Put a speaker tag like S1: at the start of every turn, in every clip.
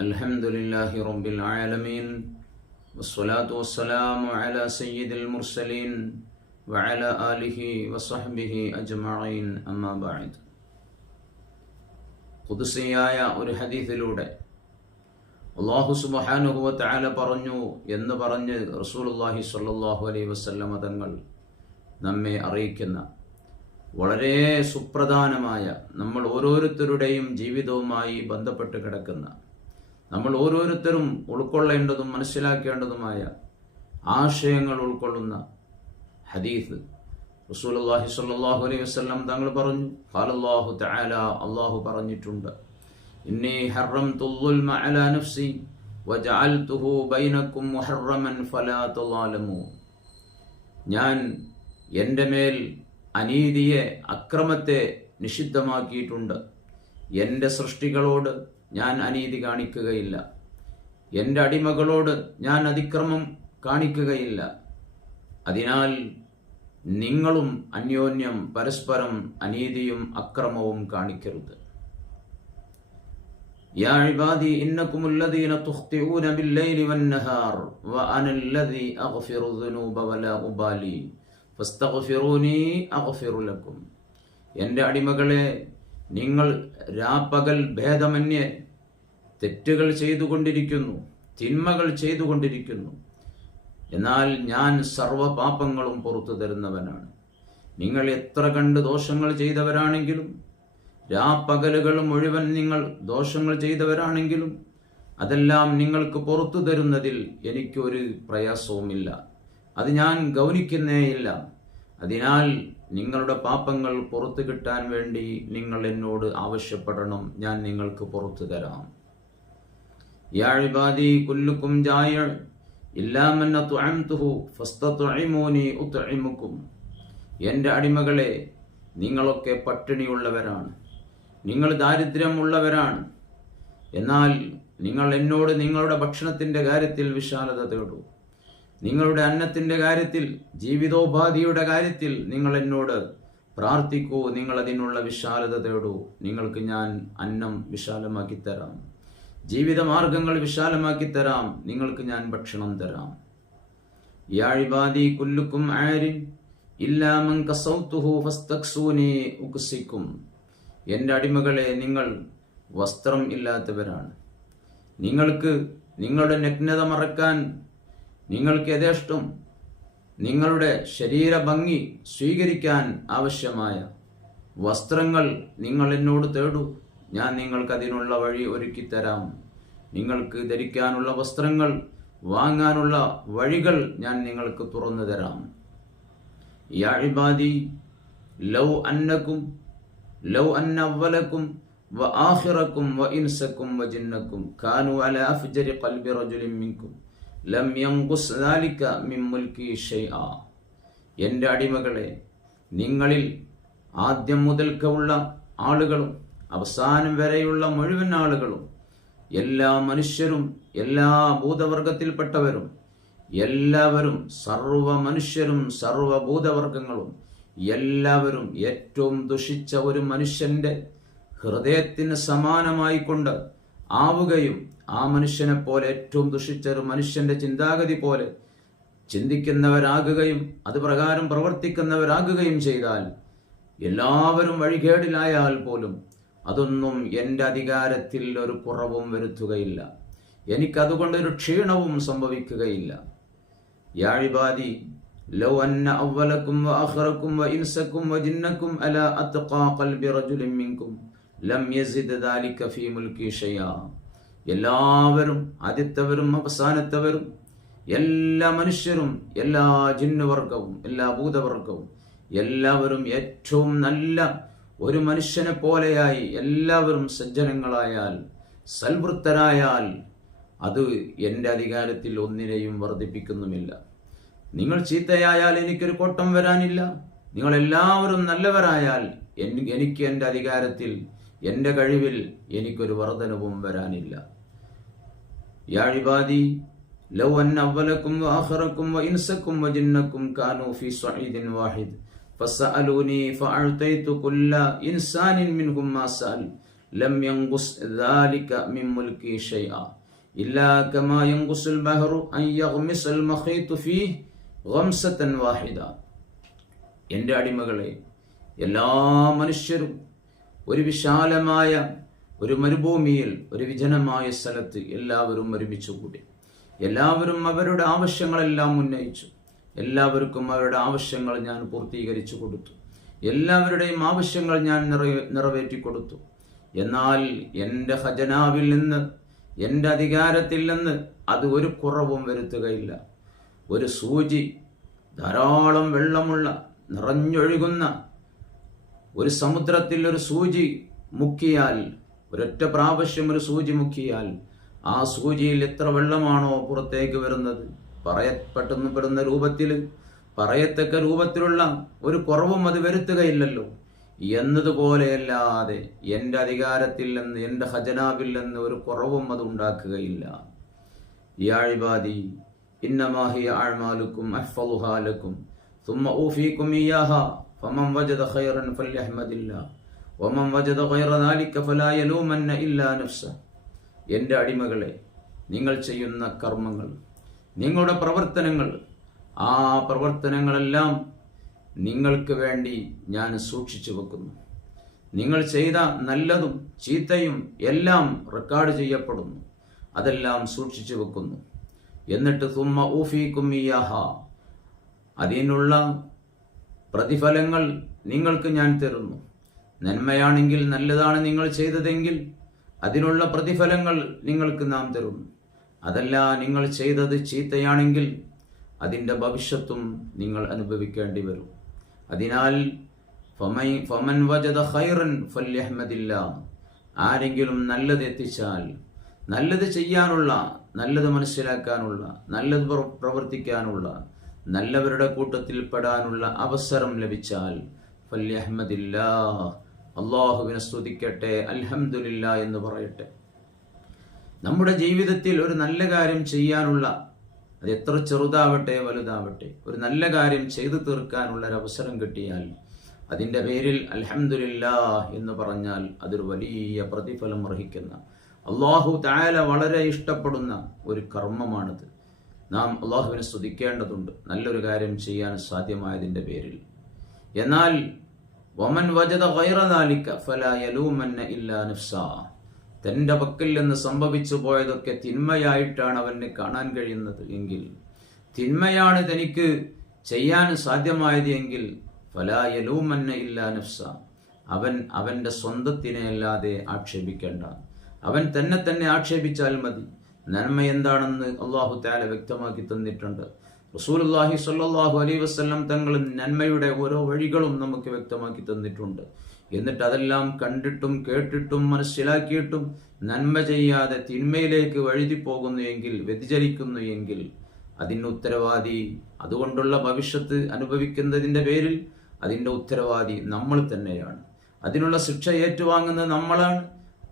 S1: الحمد لله رب العالمين والصلاة والسلام على سيد المرسلين وعلى آله وصحبه أجمعين أما بعد കുതിസിയായ ഒരു ഹദീസിലൂടെ അള്ളാഹു സുബഹാനുഹുവ തആല പറഞ്ഞു എന്ന് പറഞ്ഞ് റസൂലുള്ളാഹി സ്വല്ലല്ലാഹു അലൈഹി വസല്ലമ തങ്ങൾ നമ്മെ അറിയിക്കുന്ന വളരെ സുപ്രധാനമായ നമ്മൾ ഓരോരുത്തരുടെയും ജീവിതവുമായി ബന്ധപ്പെട്ട് കിടക്കുന്ന നമ്മൾ ഓരോരുത്തരും ഉൾക്കൊള്ളേണ്ടതും മനസ്സിലാക്കേണ്ടതുമായ ആശയങ്ങൾ ഉൾക്കൊള്ളുന്ന ഹദീഫ് റസൂൽ അള്ളാഹി സല്ലാഹു അലൈഹി വസ്ലം തങ്ങൾ പറഞ്ഞു ഖാലല്ലാഹു തആല അള്ളാഹു പറഞ്ഞിട്ടുണ്ട് ഇന്നി ഹറംതുൽ അലാ നഫ്സി വജഅൽതുഹു ബൈനക്കും മുഹറമൻ ഫലാ തലാലമു. ഞാൻ എന്റെ മേൽ അനീതിയെ അക്രമത്തെ നിഷിദ്ധമാക്കിയിട്ടുണ്ട്. എന്റെ സൃഷ്ടികളോട് ഞാൻ അനീതി കാണിക്കുകയില്ല എൻ്റെ അടിമകളോട് ഞാൻ അതിക്രമം കാണിക്കുകയില്ല അതിനാൽ നിങ്ങളും അന്യോന്യം പരസ്പരം അനീതിയും അക്രമവും കാണിക്കരുത് يا عبادي إنكم الذين تخطئون بالليل والنهار وأنا الذي أغفر الذنوب ولا أبالي فاستغفروني أغفر لكم എൻ്റെ അടിമകളെ നിങ്ങൾ രാപ്പകൽ ഭേദമന്യേ തെറ്റുകൾ ചെയ്തുകൊണ്ടിരിക്കുന്നു തിന്മകൾ ചെയ്തുകൊണ്ടിരിക്കുന്നു. എന്നാൽ ഞാൻ സർവ പാപങ്ങളും പുറത്തു തരുന്നവനാണ്. നിങ്ങൾ എത്ര കണ്ട് ദോഷങ്ങൾ ചെയ്തവരാണെങ്കിലും രാപ്പകലുകൾ മുഴുവൻ നിങ്ങൾ ദോഷങ്ങൾ ചെയ്തവരാണെങ്കിലും അതെല്ലാം നിങ്ങൾക്ക് പുറത്തു തരുന്നതിൽ എനിക്കൊരു പ്രയാസവുമില്ല. അത് ഞാൻ ഗൗനിക്കുന്നേയില്ല അതിനാൽ നിങ്ങളുടെ പാപങ്ങൾ പുറത്തു കിട്ടാൻ വേണ്ടി നിങ്ങൾ എന്നോട് ആവശ്യപ്പെടണം. ഞാൻ നിങ്ങൾക്ക് പുറത്തു തരാം. യാ كلكم കുല്ലുക്കും ജായ ഇല്ലാമന്ന أطعمته فاستطعموني أطعمكم. എന്റെ അടിമകളെ നിങ്ങളൊക്കെ പട്ടിണിയുള്ളവരാണ്. നിങ്ങൾ ദാരിദ്ര്യമുള്ളവരാണ്. എന്നാൽ നിങ്ങൾ എന്നോട് നിങ്ങളുടെ ഭക്ഷണത്തിന്റെ കാര്യത്തിൽ വിശാലത തേടൂ. നിങ്ങളുടെ അന്നത്തിന്റെ കാര്യത്തിൽ ജീവിതോപാധിയുടെ കാര്യത്തിൽ നിങ്ങൾ എന്നോട് പ്രാർത്ഥിക്കൂ. നിങ്ങൾ അതിനുള്ള വിശാലത തേടൂ. നിങ്ങൾക്ക് ഞാൻ അന്നം വിശാലമാക്കി തരാം. ജീവിതമാർഗങ്ങൾ വിശാലമാക്കി തരാം. നിങ്ങൾക്ക് ഞാൻ ഭക്ഷണം തരാം. യാഴിബാദി കുല്ലുക്കും ആരിൻ ഇല്ലാമൻ ഉക്സിക്കും. എന്റെ അടിമകളെ നിങ്ങൾ വസ്ത്രം ഇല്ലാത്തവരാണ്. നിങ്ങൾക്ക് നിങ്ങളുടെ നഗ്നത മറക്കാൻ നിങ്ങൾക്ക് യഥേഷ്ടം നിങ്ങളുടെ ശരീരഭംഗി സ്വീകരിക്കാൻ ആവശ്യമായ വസ്ത്രങ്ങൾ നിങ്ങൾ എന്നോട് തേടൂ. ഞാൻ നിങ്ങൾക്ക് അതിനുള്ള വഴി ഒരുക്കിത്തരാം നിങ്ങൾക്ക് ധരിക്കാനുള്ള വസ്ത്രങ്ങൾ വാങ്ങാനുള്ള വഴികൾ ഞാൻ നിങ്ങൾക്ക് തുറന്നു തരാം. യാഴിബാദി ലൗ അന്നക്കും ലൗ അന്നവലക്കും വ ആഹിറക്കും വ ഇൻസക്കും വ ജിന്നക്കും. കാനു അല അഫ്ജരി ഖൽബി റജുലിൻ മിൻകും. ലം യംഖുസ് ദാലിക മിൻ മുൽക്കി ഷൈആ. എന്റെ അടിമകളെ നിങ്ങളിൽ ആദ്യം മുതൽക്കുള്ള ആളുകളും അവസാനം വരെയുള്ള മുഴുവൻ ആളുകളും എല്ലാ മനുഷ്യരും എല്ലാ ഭൂതവർഗത്തിൽപ്പെട്ടവരും എല്ലാവരും സർവ മനുഷ്യരും സർവഭൂതവർഗങ്ങളും എല്ലാവരും ഏറ്റവും ദുഷിച്ച ഒരു മനുഷ്യന്റെ ഹൃദയത്തിന് സമാനമായിക്കൊണ്ട് ആവുകയും ആ മനുഷ്യനെ പോലെ ഏറ്റവും ദുഷിച്ച ഒരു മനുഷ്യന്റെ ചിന്താഗതി പോലെ ചിന്തിക്കുന്നവരാകുകയും അത് പ്രകാരം പ്രവർത്തിക്കുന്നവരാകുകയും ചെയ്താൽ എല്ലാവരും വഴികേടിലായാൽ പോലും അതൊന്നും എന്റെ അധികാരത്തിൽ ഒരു കുറവും വരുത്തുകയില്ല. എനിക്കതുകൊണ്ടൊരു ക്ഷീണവും സംഭവിക്കുകയില്ല. യാഴിബാദി അന്ന അവലക്കും വഇൻസക്കും ജിന്നക്കും അല ലം യസിദ് ദാലിക ഫീ മുൽക്കി ഷയാ. എല്ലാവരും ആദ്യത്തവരും അവസാനത്തവരും എല്ലാ മനുഷ്യരും എല്ലാ ജിന്നുവർഗവും എല്ലാ ഭൂതവർഗവും എല്ലാവരും ഏറ്റവും നല്ല ഒരു മനുഷ്യനെ പോലെയായി എല്ലാവരും സജ്ജനങ്ങളായാൽ സൽവൃത്തരായാൽ അത് എന്റെ അധികാരത്തിൽ ഒന്നിനെയും വർദ്ധിപ്പിക്കുന്നുമില്ല. നിങ്ങൾ ചീത്തയായാൽ എനിക്കൊരു കോട്ടം വരാനില്ല. നിങ്ങൾ എല്ലാവരും നല്ലവരായാൽ എനിക്ക് എന്റെ അധികാരത്തിൽ എന്റെ കഴിവിൽ എനിക്കൊരു വർധനവും വരാനില്ല. യാഴിബാദി ലൗ അൻ അവലക്കും ഇൻസക്കും വജിന്നക്കും കാനൂഫി സഈദിൻ വാഹിദ്. ഫസഅലൂനി ഫഅഅതൈതു കുല്ല ഇൻസാനിൻ മിൻഹും മാ സഅൽ ലം യങ്കുസ് ذلك من ملكي شيئا إلا كما ينقص البحر أن يغمس المخيط فيه غمسة واحدة എൻ്റെ അടിമകളെ എല്ലാ മനുഷ്യരും ഒരു വിശാലമായ ഒരു മരുഭൂമിയിൽ ഒരു വിജനമായ സ്ഥലത്ത് എല്ലാവരും ഒരുമിച്ച് കൂടി എല്ലാവരും അവരുടെ ആവശ്യങ്ങളെല്ലാം ഉന്നയിച്ചു എല്ലാവർക്കും അവരുടെ ആവശ്യങ്ങൾ ഞാൻ പൂർത്തീകരിച്ചു കൊടുത്തു. എല്ലാവരുടെയും ആവശ്യങ്ങൾ ഞാൻ നിറവേറ്റി കൊടുത്തു. എന്നാൽ എന്റെ ഖജനാവിൽ നിന്ന് എന്റെ അധികാരത്തിൽ നിന്ന് അത് ഒരു കുറവും വരുത്തുകയില്ല. ഒരു സൂചി ധാരാളം വെള്ളമുള്ള നിറഞ്ഞൊഴുകുന്ന ഒരു സമുദ്രത്തിൽ ഒരു സൂചി മുക്കിയാൽ ഒരൊറ്റ പ്രാവശ്യം ഒരു സൂചി മുക്കിയാൽ ആ സൂചിയിൽ എത്ര വെള്ളമാണോ പുറത്തേക്ക് വരുന്നത്? പറയപ്പെട്ടെന്നപ്പെടുന്ന രൂപത്തിൽ പറയത്തക്ക രൂപത്തിലുള്ള ഒരു കുറവും അത് വരുത്തുകയില്ലല്ലോ. എന്നതുപോലെയല്ലാതെ എന്റെ അധികാരത്തിൽ നിന്ന് എന്റെ ഖജനാവിൽ നിന്ന് ഒരു കുറവും അത് ഉണ്ടാക്കുകയില്ല. യാഴിബാദി ഇന്നമാഹി ആഴ്മാലുക്കും അഫ്ഫലുഹാലക്കും സുമ്മ ഊഫീക്കും ഇയാഹ ഫമം വജദ ഖൈറൻ ഫല്യഹ്മദില്ല ഒമം വജദ ഖൈറ നാലിക്ക ഫലായ യലൂമന്ന ഇല്ലാ നഫ്സ. എന്റെ അടിമകളെ നിങ്ങൾ ചെയ്യുന്ന കർമ്മങ്ങൾ നിങ്ങളുടെ പ്രവർത്തനങ്ങൾ ആ പ്രവർത്തനങ്ങളെല്ലാം നിങ്ങൾക്ക് വേണ്ടി ഞാൻ സൂക്ഷിച്ചു വെക്കുന്നു. നിങ്ങൾ ചെയ്ത നല്ലതും ചീത്തയും എല്ലാം റെക്കോർഡ് ചെയ്യപ്പെടുന്നു. അതെല്ലാം സൂക്ഷിച്ചു വെക്കുന്നു. എന്നിട്ട് തുമ്മ ഊഫി കുമ്മിയാഹ അതിനുള്ള പ്രതിഫലങ്ങൾ നിങ്ങൾക്ക് ഞാൻ തരുന്നു. നന്മയാണെങ്കിൽ നല്ലതാണ് നിങ്ങൾ ചെയ്തതെങ്കിൽ അതിനുള്ള പ്രതിഫലങ്ങൾ നിങ്ങൾക്ക് നാം തരുന്നു. അതല്ല നിങ്ങൾ ചെയ്തത് ചീത്തയാണെങ്കിൽ അതിന്റെ ഭവിഷ്യത്തും നിങ്ങൾ അനുഭവിക്കേണ്ടി വരും. അതിനാൽ ഫമൈ- ഫമൻ വജദ ഖൈറൻ ഫല്യഹ്മദില്ല. ആരെങ്കിലും നല്ലത് എത്തിച്ചാൽ നല്ലത് ചെയ്യാനുള്ള നല്ലത് മനസ്സിലാക്കാനുള്ള നല്ലത് പ്രവർത്തിക്കാനുള്ള നല്ലവരുടെ കൂട്ടത്തിൽ പെടാനുള്ള അവസരം ലഭിച്ചാൽ ഫല്യഹ്മദില്ല. അള്ളാഹുവിനെ സ്തുതിക്കട്ടെ അൽഹംദുലില്ല എന്ന് പറയട്ടെ. നമ്മുടെ ജീവിതത്തിൽ ഒരു നല്ല കാര്യം ചെയ്യാനുള്ള അത് എത്ര ചെറുതാവട്ടെ വലുതാവട്ടെ ഒരു നല്ല കാര്യം ചെയ്തു തീർക്കാനുള്ള ഒരു അവസരം കിട്ടിയാൽ അതിന്റെ പേരിൽ അൽഹംദുലില്ലാ എന്ന് പറഞ്ഞാൽ അതൊരു വലിയ പ്രതിഫലം അർഹിക്കുന്ന അള്ളാഹു താല വളരെ ഇഷ്ടപ്പെടുന്ന ഒരു കർമ്മമാണിത്. നാം അള്ളാഹുവിനെ സ്തുതിക്കേണ്ടതുണ്ട്. നല്ലൊരു കാര്യം ചെയ്യാൻ സാധ്യമായതിന്റെ പേരിൽ. എന്നാൽ വമൻ വജത വൈറനാലിക്ക ഫല യലൂമന്ന ഇല്ലാ നഫ്സാ. തന്റെ പക്കൽ നിന്ന് സംഭവിച്ചു പോയതൊക്കെ തിന്മയായിട്ടാണ് അവന് കാണാൻ കഴിയുന്നത് എങ്കിൽ തിന്മയാണ് തനിക്ക് ചെയ്യാൻ സാധ്യമായത് എങ്കിൽ ഫലായലൂമന്ന ഇല്ലാ നഫ്സ. അവൻ അവന്റെ സ്വന്തത്തിനെ അല്ലാതെ ആക്ഷേപിക്കേണ്ട. അവൻ തന്നെ തന്നെ ആക്ഷേപിച്ചാൽ മതി. നന്മ എന്താണെന്ന് അള്ളാഹു താല വ്യക്തമാക്കി തന്നിട്ടുണ്ട്. റസൂലുള്ളാഹി സ്വല്ലല്ലാഹു അലൈഹി വസല്ലം തങ്ങളും നന്മയുടെ ഓരോ വഴികളും നമുക്ക് വ്യക്തമാക്കി തന്നിട്ടുണ്ട്. എന്നിട്ട് അതെല്ലാം കണ്ടിട്ടും കേട്ടിട്ടും മനസ്സിലാക്കിയിട്ടും നന്മ ചെയ്യാതെ തിന്മയിലേക്ക് വഴുതി പോകുന്നു എങ്കിൽ വ്യതിചലിക്കുന്നു എങ്കിൽ അതിന് ഉത്തരവാദി അതുകൊണ്ടുള്ള ഭവിഷ്യത്ത് അനുഭവിക്കുന്നതിന്റെ പേരിൽ അതിന്റെ ഉത്തരവാദി നമ്മൾ തന്നെയാണ്. അതിനുള്ള ശിക്ഷ ഏറ്റുവാങ്ങുന്നത് നമ്മളാണ്.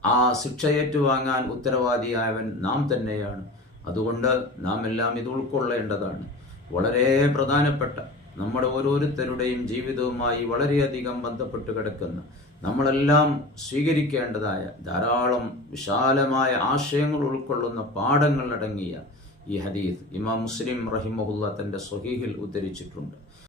S1: ആ ശിക്ഷ ഏറ്റുവാങ്ങാൻ ഉത്തരവാദിയായവൻ നാം തന്നെയാണ്. അതുകൊണ്ട് നാം എല്ലാം ഇത് ഉൾക്കൊള്ളേണ്ടതാണ്. വളരെ പ്രധാനപ്പെട്ട നമ്മുടെ ഓരോരുത്തരുടെയും ജീവിതവുമായി വളരെയധികം ബന്ധപ്പെട്ട് കിടക്കുന്ന. നമ്മളെല്ലാം സ്വീകരിക്കേണ്ടതായ ധാരാളം വിശാലമായ ആശയങ്ങൾ ഉൾക്കൊള്ളുന്ന പാഠങ്ങൾ അടങ്ങിയ ഈ ഹദീദ് ഇമാം മുസ്ലിം റഹിമഹുല്ല തന്റെ സ്വഹീഹിൽ ഉദ്ധരിച്ചിട്ടുണ്ട്.